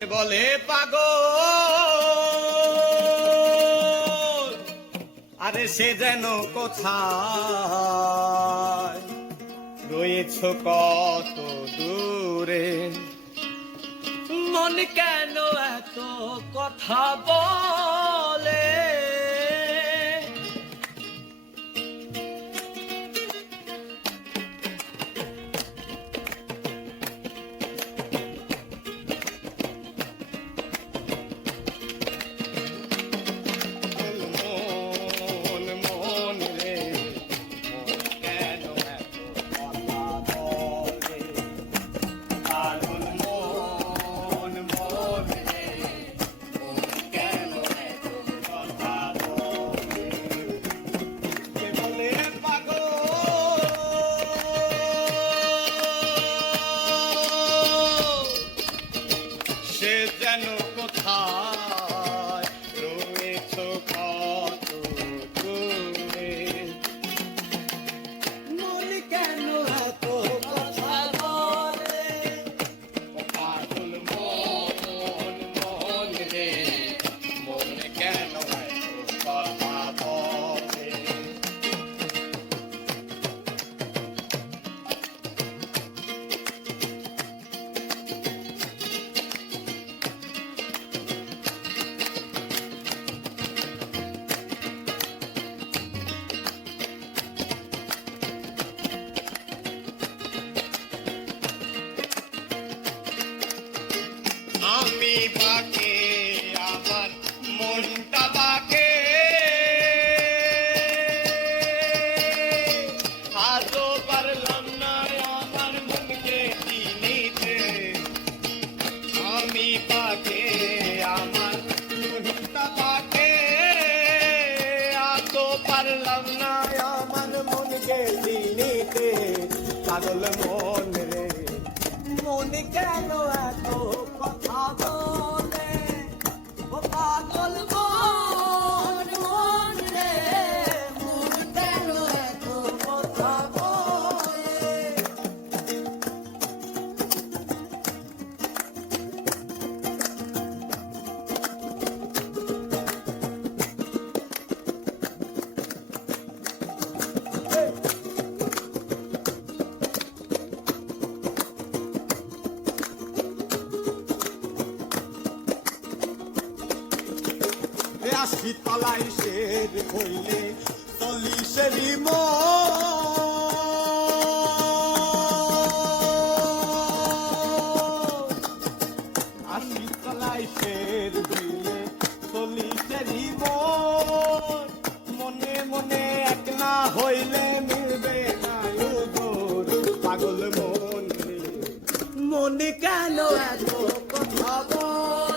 বলে পাগল, আরে সে যেন কোথায় রয়েছ কত দূরে, মন কেন এত কথা বলে। সে যেন কোথায় রয়েছ কত দূরে, মন কেন এত কথা বলে। পাগল মন মন রে, মন কেন এত কথা বলে। আমি বাকে আমার মনটা বাকে, আজও পারলাম না আমার মনকে চিনিতে। আমি বাকে আমার মনটা বাকে, আজও পারলাম না আমার মনকে চিনিতে। পাগল মন রে, মন কেন এত কথা বলে। ও পাগল মন মন রে, মন কেন এত কথা বলে। আশি তলাই শের হইলে চল্লিশেরই আশি তলাই শের হইলে চল্লিশেরই মনে মনে এক না হইলে মিলবে না উদর। পাগল মন রে, মন কেন এত কথা বলে।